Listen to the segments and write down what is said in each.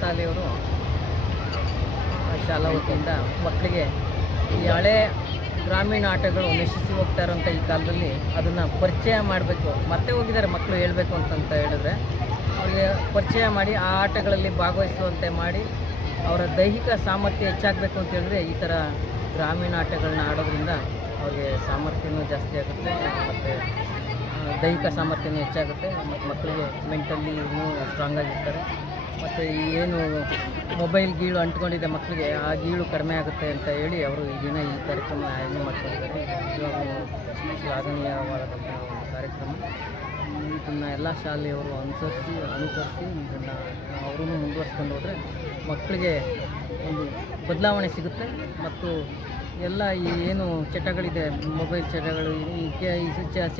ಶಾಲೆಯವರು ಶಾಲಾ ವತಿಯಿಂದ ಮಕ್ಕಳಿಗೆ ಈ ಹಳೆ ಗ್ರಾಮೀಣ ಆಟಗಳು ನಶಿಸಿ ಹೋಗ್ತಾ ಇರೋಂಥ ಈ ಕಾಲದಲ್ಲಿ ಅದನ್ನು ಪರಿಚಯ ಮಾಡಬೇಕು. ಮರ್ತೇ ಹೋಗಿದ್ದಾರೆ ಮಕ್ಕಳು ಹೇಳಬೇಕು ಅಂತಂತ ಹೇಳಿದ್ರೆ ಅವರಿಗೆ ಪರಿಚಯ ಮಾಡಿ ಆ ಆಟಗಳಲ್ಲಿ ಭಾಗವಹಿಸುವಂತೆ ಮಾಡಿ ಅವರ ದೈಹಿಕ ಸಾಮರ್ಥ್ಯ ಹೆಚ್ಚಾಗಬೇಕು ಅಂತ ಹೇಳಿದ್ರೆ ಈ ಥರ ಗ್ರಾಮೀಣ ಆಟಗಳನ್ನ ಆಡೋದ್ರಿಂದ ಅವ್ರಿಗೆ ಸಾಮರ್ಥ್ಯನೂ ಜಾಸ್ತಿ ಆಗುತ್ತೆ ಮತ್ತು ದೈಹಿಕ ಸಾಮರ್ಥ್ಯನೂ ಹೆಚ್ಚಾಗುತ್ತೆ ಮತ್ತು ಮಕ್ಕಳಿಗೆ ಮೆಂಟಲಿ ಇನ್ನೂ ಸ್ಟ್ರಾಂಗ್ ಆಗಿರ್ತಾರೆ. ಮತ್ತು ಏನು ಮೊಬೈಲ್ ಗೀಳು ಅಂಟ್ಕೊಂಡಿದೆ ಮಕ್ಕಳಿಗೆ, ಆ ಗೀಳು ಕಡಿಮೆ ಆಗುತ್ತೆ ಅಂತ ಹೇಳಿ ಅವರು ಈ ದಿನ ಈ ಕಾರ್ಯಕ್ರಮ ಆಯೋಜನೆ ಮಾಡ್ಕೊಂಡಿದ್ದಾರೆ. ಇವಾಗ ಶ್ಲಾಘನೀಯವಾದಂಥ ಒಂದು ಕಾರ್ಯಕ್ರಮ. ಇದನ್ನು ಎಲ್ಲ ಶಾಲೆಯವರು ಅನುಸರಿಸಿ ಇದನ್ನು ಅವರೂ ಮುಂದುವರ್ಸ್ಕೊಂಡು ಹೋದರೆ ಮಕ್ಕಳಿಗೆ ಒಂದು ಬದಲಾವಣೆ ಸಿಗುತ್ತೆ. ಮತ್ತು ಎಲ್ಲ ಈ ಏನು ಚಟಗಳಿದೆ, ಮೊಬೈಲ್ ಚಟಗಳು, ಈ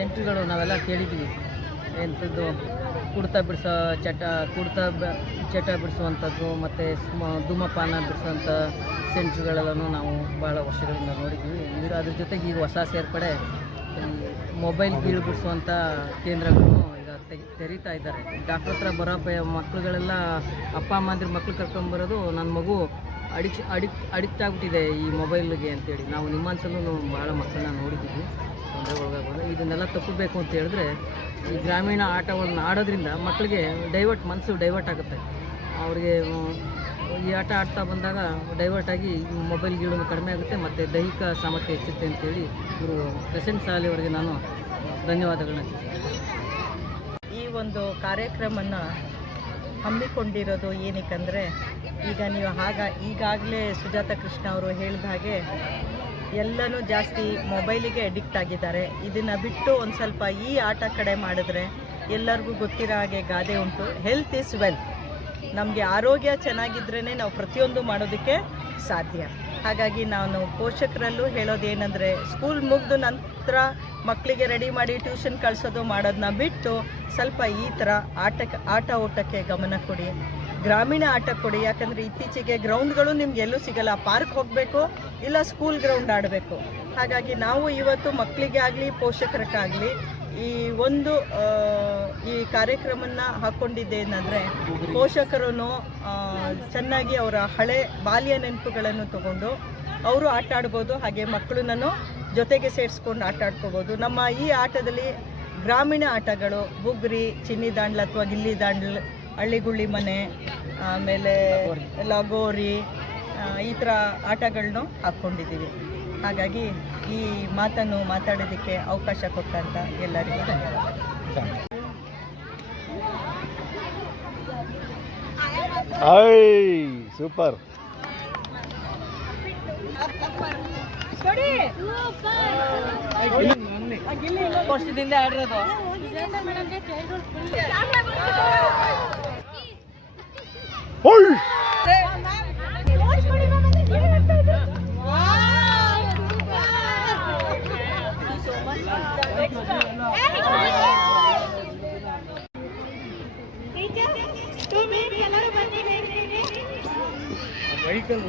ಸೆಂಟ್ರ್ಗಳು ನಾವೆಲ್ಲ ಕೇಳಿದ್ದೀವಿ. ಎಂಥದ್ದು ಕುಡ್ತಾ ಬಿಡಿಸೋ ಚಟ ಬಿಡಿಸುವಂಥದ್ದು ಮತ್ತು ಧೂಮಪಾನ ಬಿಡಿಸೋಂಥ ಸೆಂಟ್ರ್ಗಳೆಲ್ಲನೂ ನಾವು ಭಾಳ ವರ್ಷಗಳಿಂದ ನೋಡಿದ್ದೀವಿ. ಅದ್ರ ಜೊತೆಗೆ ಈಗ ಹೊಸ ಸೇರ್ಪಡೆ ಮೊಬೈಲ್ ಗೀಳು ಬಿಡಿಸುವಂಥ ಕೇಂದ್ರಗಳನ್ನು ಈಗ ತೆರೀತಾ ಇದ್ದಾರೆ. ಡಾಕ್ಟ್ರ್ ಹತ್ರ ಬರೋ ಮಕ್ಕಳುಗಳೆಲ್ಲ ಅಪ್ಪ ಅಮ್ಮ ಅಂದ್ರೆ ಮಕ್ಕಳು ಕರ್ಕೊಂಬರೋದು, ನನ್ನ ಮಗು ಅಡಿಕ್ಟ್ ಆಗಿಬಿಟ್ಟಿದೆ ಈ ಮೊಬೈಲ್ಗೆ ಅಂತೇಳಿ. ನಾವು ನಿಮ್ಮನ್ಸಲ್ಲೂ ಭಾಳ ಮಕ್ಕಳನ್ನ ನೋಡಿದ್ದೀವಿ ತೊಂದರೆ ಒಳಗಾಗೋದು. ಇದನ್ನೆಲ್ಲ ತಪ್ಪಬೇಕು ಅಂತ ಹೇಳಿದ್ರೆ ಈ ಗ್ರಾಮೀಣ ಆಟವನ್ನು ಆಡೋದ್ರಿಂದ ಮಕ್ಕಳಿಗೆ ಮನಸ್ಸು ಡೈವರ್ಟ್ ಆಗುತ್ತೆ. ಅವ್ರಿಗೆ ಈ ಆಟ ಆಡ್ತಾ ಬಂದಾಗ ಡೈವರ್ಟ್ ಆಗಿ ಮೊಬೈಲ್ ಗೀಳೋದು ಕಡಿಮೆ ಆಗುತ್ತೆ ಮತ್ತು ದೈಹಿಕ ಸಾಮರ್ಥ್ಯ ಹೆಚ್ಚುತ್ತೆ ಅಂತೇಳಿ ಇವರು ಪ್ರೆಸೆಂಟ್ ಶಾಲೆಯವರಿಗೆ ನಾನು ಧನ್ಯವಾದಗಳನ್ನ. ಈ ಒಂದು ಕಾರ್ಯಕ್ರಮನ ಹಮ್ಮಿಕೊಂಡಿರೋದು ಏನಕ್ಕಂದರೆ ಈಗ ನೀವು ಈಗಾಗಲೇ ಸುಜಾತ ಕೃಷ್ಣ ಅವರು ಹೇಳಿದ ಹಾಗೆ ಎಲ್ಲನೂ ಜಾಸ್ತಿ ಮೊಬೈಲಿಗೆ ಅಡಿಕ್ಟ್ ಆಗಿದ್ದಾರೆ. ಇದನ್ನು ಬಿಟ್ಟು ಒಂದು ಸ್ವಲ್ಪ ಈ ಆಟ ಕಡೆ ಮಾಡಿದ್ರೆ ಎಲ್ಲರಿಗೂ ಗೊತ್ತಿರೋ ಹಾಗೆ ಗಾದೆ ಉಂಟು, ಹೆಲ್ತ್ ಈಸ್ ವೆಲ್ತ್. ನಮಗೆ ಆರೋಗ್ಯ ಚೆನ್ನಾಗಿದ್ರೇ ನಾವು ಪ್ರತಿಯೊಂದು ಮಾಡೋದಕ್ಕೆ ಸಾಧ್ಯ. ಹಾಗಾಗಿ ನಾನು ಪೋಷಕರಲ್ಲೂ ಹೇಳೋದೇನೆಂದರೆ ಸ್ಕೂಲ್ ಮುಗಿದ ನಂತರ ಮಕ್ಕಳಿಗೆ ರೆಡಿ ಮಾಡಿ ಟ್ಯೂಷನ್ ಕಳಿಸೋದು ಮಾಡೋದನ್ನ ಬಿಟ್ಟು ಸ್ವಲ್ಪ ಈ ಥರ ಆಟ ಓಟಕ್ಕೆ ಗಮನ ಕೊಡಿ, ಗ್ರಾಮೀಣ ಆಟ ಕೊಡಿ. ಯಾಕಂದರೆ ಇತ್ತೀಚೆಗೆ ಗ್ರೌಂಡ್ಗಳು ನಿಮ್ಗೆ ಎಲ್ಲೂ ಸಿಗಲ್ಲ, ಪಾರ್ಕ್ ಹೋಗಬೇಕು ಇಲ್ಲ ಸ್ಕೂಲ್ ಗ್ರೌಂಡ್ ಆಡಬೇಕು. ಹಾಗಾಗಿ ನಾವು ಇವತ್ತು ಮಕ್ಕಳಿಗೆ ಆಗಲಿ ಪೋಷಕರಿಗಾಗಲಿ ಈ ಕಾರ್ಯಕ್ರಮನ ಹಾಕ್ಕೊಂಡಿದ್ದೇನೆಂದರೆ ಪೋಷಕರು ಚೆನ್ನಾಗಿ ಅವರ ಹಳೆ ಬಾಲ್ಯ ನೆನಪುಗಳನ್ನು ತಗೊಂಡು ಅವರು ಆಟ ಆಡ್ಬೋದು, ಹಾಗೆ ಮಕ್ಕಳನ್ನು ಜೊತೆಗೆ ಸೇರಿಸ್ಕೊಂಡು ಆಟ ಆಡ್ಕೋಬೋದು. ನಮ್ಮ ಈ ಆಟದಲ್ಲಿ ಗ್ರಾಮೀಣ ಆಟಗಳು ಬುಗ್ರಿ, ಚಿನ್ನಿ ದಾಂಡ್ಲು ಅಥವಾ ಗಿಲ್ಲಿ ದಾಂಡ್ಲು, ಹಳ್ಳಿಗುಳ್ಳಿ ಮನೆ, ಆಮೇಲೆ ಲಗೋರಿ, ಈ ಥರ ಆಟಗಳನ್ನೂ ಹಾಕ್ಕೊಂಡಿದ್ದೀವಿ. ಹಾಗಾಗಿ ಈ ಮಾತನ್ನು ಮಾತಾಡೋದಕ್ಕೆ ಅವಕಾಶ ಕೊಟ್ಟಂತ ಎಲ್ಲರಿಗೂ ಧನ್ಯವಾದ. ಸೂಪರ್. ವರ್ಷದಿಂದ ಆಡಿರೋದು ವೆಹಿಕಲ್